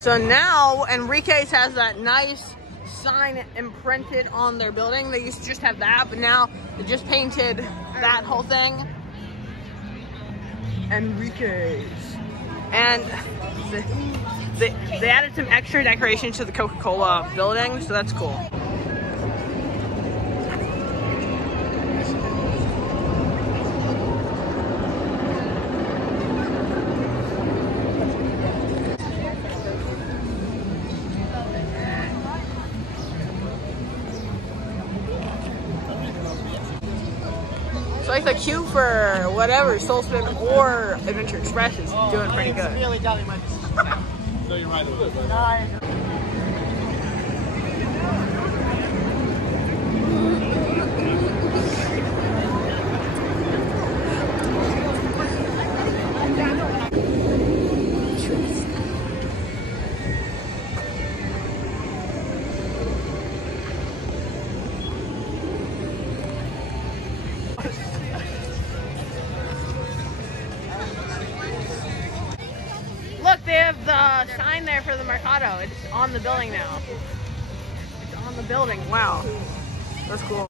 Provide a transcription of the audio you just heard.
So now Enrique's has that nice sign imprinted on their building. They used to just have that, but now they just painted that whole thing. Enrique's. And they added some extra decorations to the Coca-Cola building, so that's cool. So like the queue for whatever, Soul Spin or Adventure Express is doing pretty good. No, you're right. Look, they have the sign there for the Mercado. It's on the building now. It's on the building. Wow. That's cool.